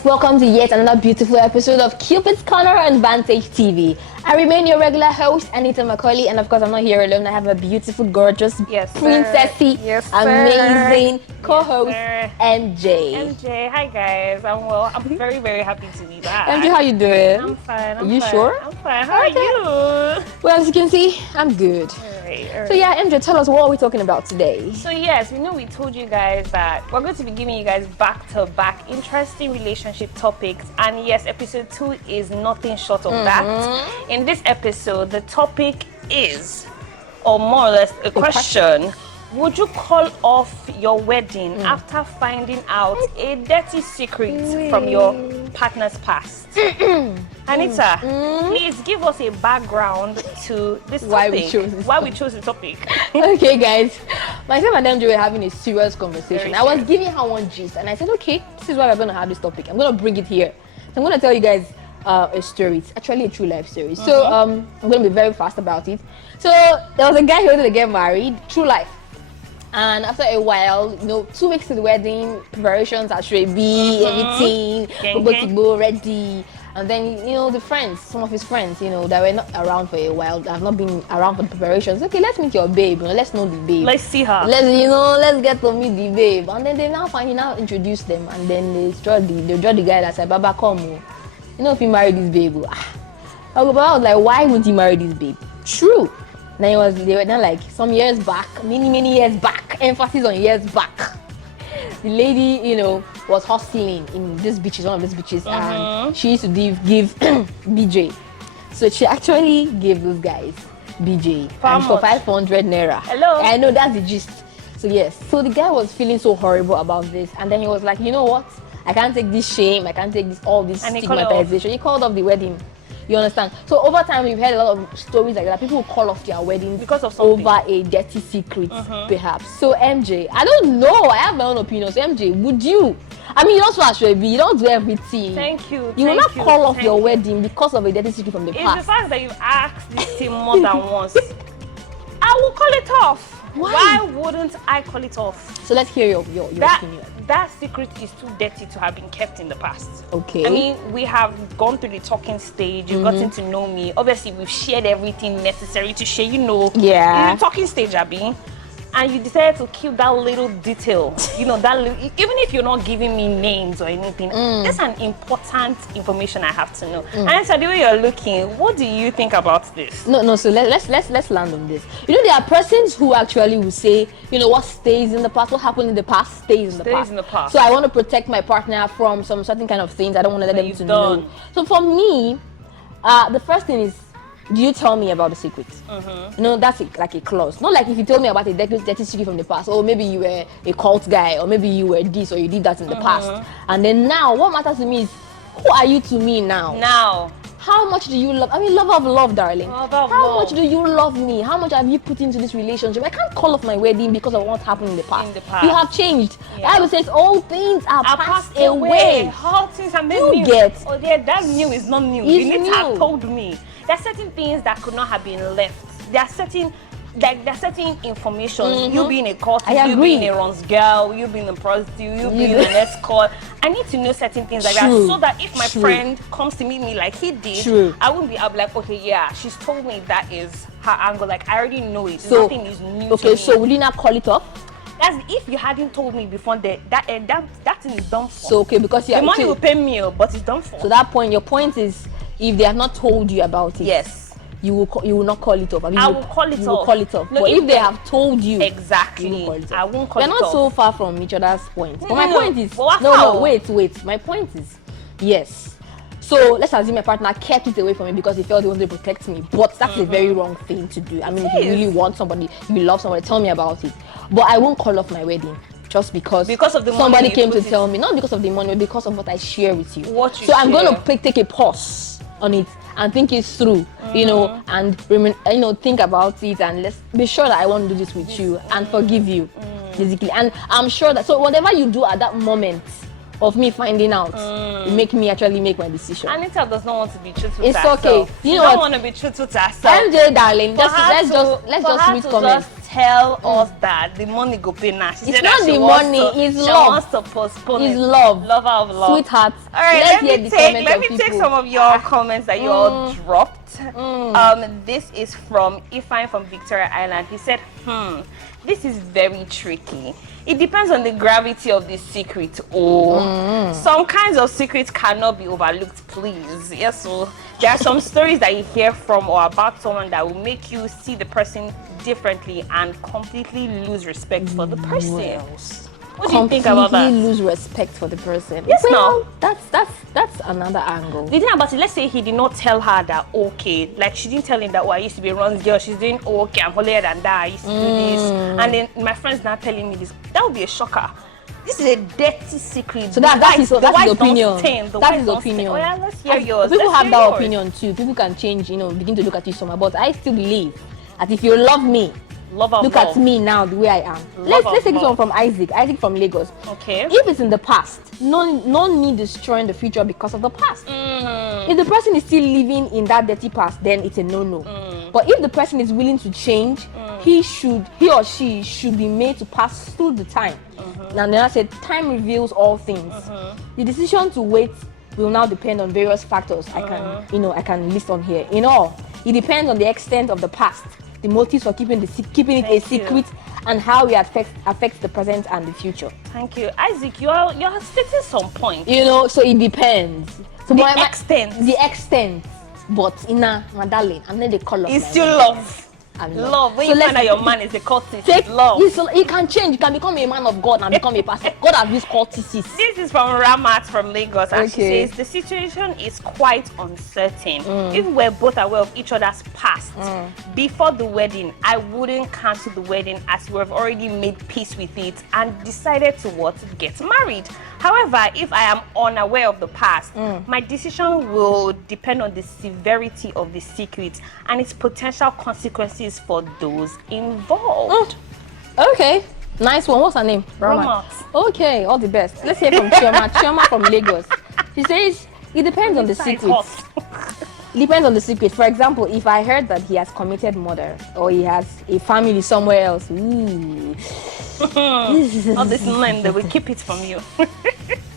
guys, welcome to yet another beautiful episode of Kupid's Korner on Vantage TV. I remain your regular host, Anita Macaulay, and of course I'm not here alone. I have a beautiful, gorgeous, princessy, amazing co-host, MJ. MJ, hi guys, I'm well. I'm very, very happy to be back. MJ, how you doing? I'm fine. Are you sure? I'm fine. How are you? Well, as you can see, I'm good. All right. So yeah, MJ, tell us what are we talking about today? So yes, we told you guys that we're going to be giving you guys back-to-back interesting relationship topics, and yes, episode 2 is nothing short of that. In this episode, the topic is, or more or less a question: would you call off your wedding after finding out a dirty secret from your partner's past? Anita, please give us a background to this topic. Why we chose the topic. Okay, guys, myself and MJ were having a serious conversation. I was giving her one gist, and I said, okay, this is why we're going to have this topic. I'm going to bring it here. So I'm going to tell you guys a story. It's actually a true life story. So I'm going to be very fast about it. So there was a guy who wanted to get married, true life. And after a while, 2 weeks to the wedding, preparations are should be everything, go ready. And then, the friends, some of his friends, that were not around for a while, have not been around for the preparations. Okay, let's meet your babe, let's know the babe. Let's see her. Let's get to meet the babe. And then they now introduce them, and then they draw the guy that said, Baba, come. If you marry this babe. I was like, why would you marry this babe? True. Then they were then like some years back, many years back, emphasis on years back. The lady, was hustling in these beaches, one of these beaches, and she used to give BJ. So she actually gave those guys BJ and for 500 naira. Hello. I know that's the gist. So yes, so the guy was feeling so horrible about this, and then he was like, you know what? I can't take this shame. I can't take all this stigmatization. He called off the wedding. You understand? So over time, we've heard a lot of stories like that. People who call off their weddings because of something. Over a dirty secret, perhaps. So MJ, I don't know. I have my own opinion. So MJ, would you? I mean, you also actually you don't do everything. Thank you. You will not call off your wedding because of a dirty secret from the past. It's the fact that you've asked this thing more than once. I will call it off. Why wouldn't I call it off? So let's hear your opinion. That secret is too dirty to have been kept in the past. Okay. I mean, we have gone through the talking stage. You've gotten to know me. Obviously, we've shared everything necessary to share. Yeah. In the talking stage, Abby. And you decided to keep that little detail. That little, even if you're not giving me names or anything, that's an important information I have to know. And so the way you're looking, what do you think about this? No. So let's land on this. There are persons who actually will say, what stays in the past, what happened in the past stays in the past. So I want to protect my partner from some certain kind of things. I don't want to let them to know. So for me, the first thing is, do you tell me about the secret? That's like a clause. Not like if you told me about a dirty secret from the past, or maybe you were a cult guy, or maybe you were this, or you did that in the past. And then now, what matters to me is, who are you to me now? Now. How much do you love? I mean, love of love, darling. How much do you love me? How much have you put into this relationship? I can't call off my wedding because of what happened in the past. You have changed. The Bible says all things are passed away. All things are made new. Oh yeah, that new is not new. You need to have told me. There are certain things that could not have been left. There are certain information. You being a cultist, you being a runs girl, you being a prostitute, you being an escort. I need to know certain things like that, so that if my friend comes to meet me like he did, I'll be like, okay, yeah, she's told me that is her angle. Like I already know it. So nothing is new. Okay, so will you not call it off? That's if you hadn't told me before that thing is done for. So okay, because the money will pay me, but it's done for. So that point, your point is, if they have not told you about it, yes, you will not call it off. I will call it off. You will call it off. No, but if they have told you, exactly, I won't call it off. We're not so far from each other's points. But my point is, wait. My point is, yes. So let's assume my partner kept it away from me because he felt he wanted to protect me. But that's a very wrong thing to do. I mean, if you really want somebody, if you love somebody, tell me about it. But I won't call off my wedding just because of the somebody money came to tell me. Not because of the money, but because of what I share with you. So I'm going to take a pause on it and think it through, and think about it, and let's be sure that I want to do this with you and forgive you, basically. And I'm sure that, so whatever you do at that moment of me finding out, it make me actually make my decision. Anita does not want to be truthful to herself. You don't want to be truthful to herself. MJ, darling, let's just read comments. tell us that the money go pay now. She It's said not that she the wants money, to- it's she love. wants to postpone It's it. love. Lover of love. Sweetheart. All right, Let's let hear me the take comments of take people. some of your comments that you all dropped. This is from Ifine from Victoria Island. He said, this is very tricky. It depends on the gravity of the secret. Some kinds of secrets cannot be overlooked, please. Yes, so there are some stories that you hear from or about someone that will make you see the person differently and completely lose respect for the person. What do you think about that? Completely lose respect for the person. Yes, well, that's another angle. The thing about it, let's say he did not tell her that, okay, like she didn't tell him that, oh, I used to be Ron's girl, she's doing okay, I'm holier than that, I used to do this, and then my friend's not telling me this. That would be a shocker. This is a dirty secret. So that's his opinion. That's his opinion. Oh yeah, let's hear yours. People Let's have hear that yours. opinion too. People can change, begin to look at you somehow. But I still believe that if you love me, look at me now the way I am. Let's take this one from Isaac. Isaac from Lagos. Okay. If it's in the past, no need destroying the future because of the past. If the person is still living in that dirty past, then it's a no-no. But if the person is willing to change, he or she should be made to pass through the time. And then I said, time reveals all things. The decision to wait will now depend on various factors. I can list on here. In all, it depends on the extent of the past, the motives for keeping it a secret, and how it affects the present and the future. Thank you, Isaac. You're stating some point. So it depends. So the extent. But my darling, I'm not the color. It's still love. Love. When you find out your man is a cultist, it's love. He can change. He can become a man of God and become a pastor. God has these cultists. This is from Ramat from Lagos, and she says the situation is quite uncertain. If we're both aware of each other's past before the wedding, I wouldn't cancel the wedding as we've already made peace with it and decided to get married. However, if I am unaware of the past, my decision will depend on the severity of the secret and its potential consequences for those involved. Okay, nice one. What's her name? Ramat. Okay, all the best. Let's hear from Chioma. Chioma from Lagos. She says it depends on the secret. It depends on the secret. For example, if I heard that he has committed murder or he has a family somewhere else, all this men, they will keep it from you.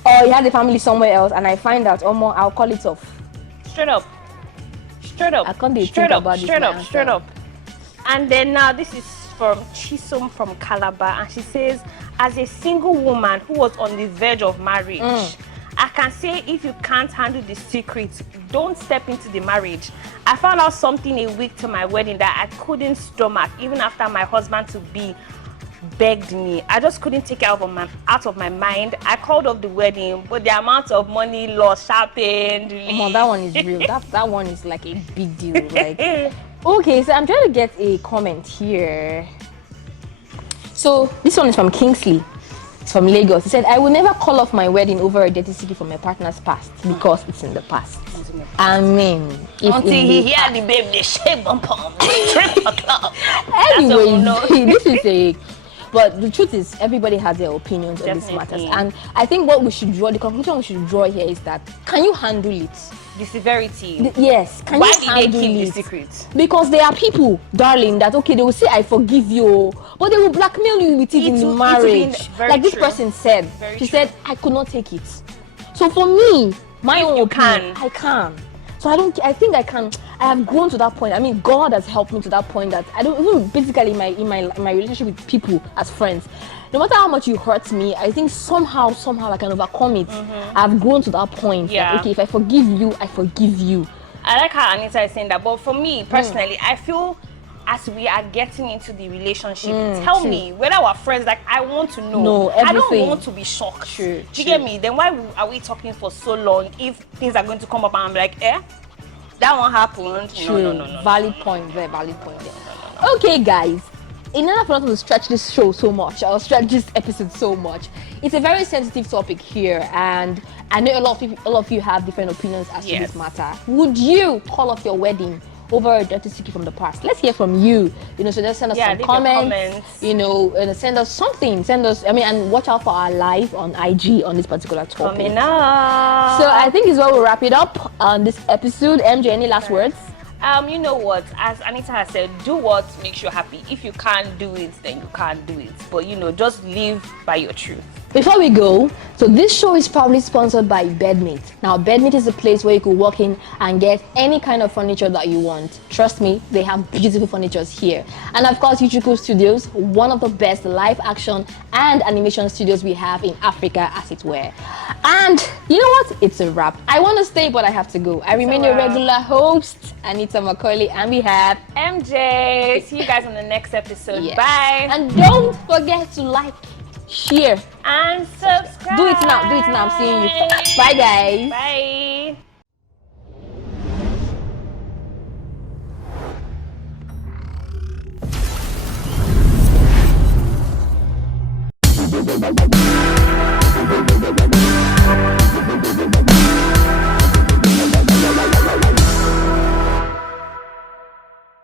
Or he has a family somewhere else, and I find out, I'll call it off. Straight up. I can't think about this. Straight up. And then now this is from Chisom from Calabar, and she says, as a single woman who was on the verge of marriage, I can say if you can't handle the secret, don't step into the marriage. I found out something a week to my wedding that I couldn't stomach, even after my husband-to-be begged me. I just couldn't take it out of my mind. I called off the wedding, but the amount of money lost happened. That one is real. That one is like a big deal. Like, okay, so I'm trying to get a comment here. So this one is from Kingsley. It's from Lagos. He said, I will never call off my wedding over a dirty secret from my partner's past because it's in the past. I mean, until he hear the babe, they shake bump on. Anyway, this is but the truth is, everybody has their opinions on these matters. And I think what we should draw, the conclusion we should draw here is that, can you handle it? The severity. Yes. Can Why you did handle they keep it? the secret? Because there are people, darling, that, okay, they will say, I forgive you, but they will blackmail you with it in the marriage. Like this person said. She said, I could not take it. So for me, my own opinion, I can. So I think I can. I have grown to that point. I mean, God has helped me to that point that I don't even basically in my relationship with people as friends. No matter how much you hurt me, I think somehow I can overcome it. I've grown to that point. Yeah. That, okay, if I forgive you, I forgive you. I like how Anita is saying that, but for me personally, I feel as we are getting into the relationship, tell me whether our friends, like, I want to know. No, everything. I don't want to be shocked. True. Do you get me? Then why are we talking for so long if things are going to come up and I'm like, that one happened? True. No. Valid point. Very valid point there. Okay, guys. In order for us to stretch this show so much, or stretch this episode so much, it's a very sensitive topic here, and I know a lot of you have different opinions as to this matter. Would you call off your wedding over a dirty secret from the past? Let's hear from you. So just send us some comments. Send us something. And watch out for our live on IG on this particular topic. Coming up. So I think is where we'll wrap it up on this episode. MJ, any last words? You know what? As Anita has said, do what makes you happy. If you can't do it, then you can't do it. But you know, just live by your truth. Before we go, so this show is proudly sponsored by Bedmate. Now, Bedmate is a place where you could walk in and get any kind of furniture that you want. Trust me, they have beautiful furniture here. And of course, Yuchuku Studios, one of the best live action and animation studios we have in Africa, as it were. And you know what? It's a wrap. I want to stay, but I have to go. I remain your regular host, Anita Macaulay, and we have MJ. See you guys on the next episode. Yes. Bye. And don't forget to like, share, and subscribe. Do it now. I'm seeing you. Bye, guys. Bye.